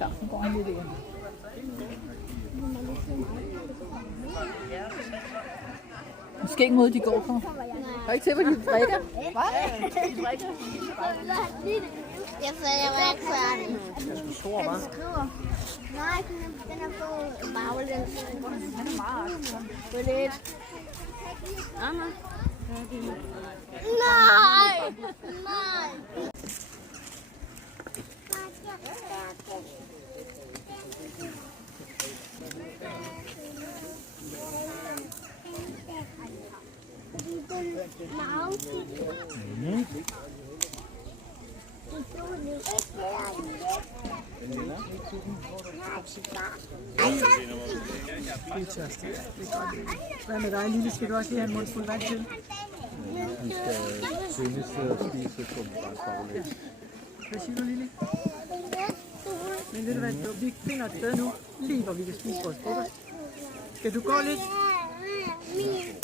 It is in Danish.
Ja, nu går han lidt igen. Måske mod de går på. Har ikke set, hvad de drikker? Hvad? De drikker. Jeg var ikke færdig. Den er sgu stor, hva'? Nej, den er på baglæns. Han er meget aktiv. På lidt. Anna. Nej! Nej! Hvad med dig, Lille? Skal du også lige have en mundfuld vand til? Vi skal senest spise kompressfaglæg. Hvad siger du, Lille? Men ved du hvad, vi finder et sted nu, lige hvor vi kan spise vores frokost. Skal du gå lidt? Min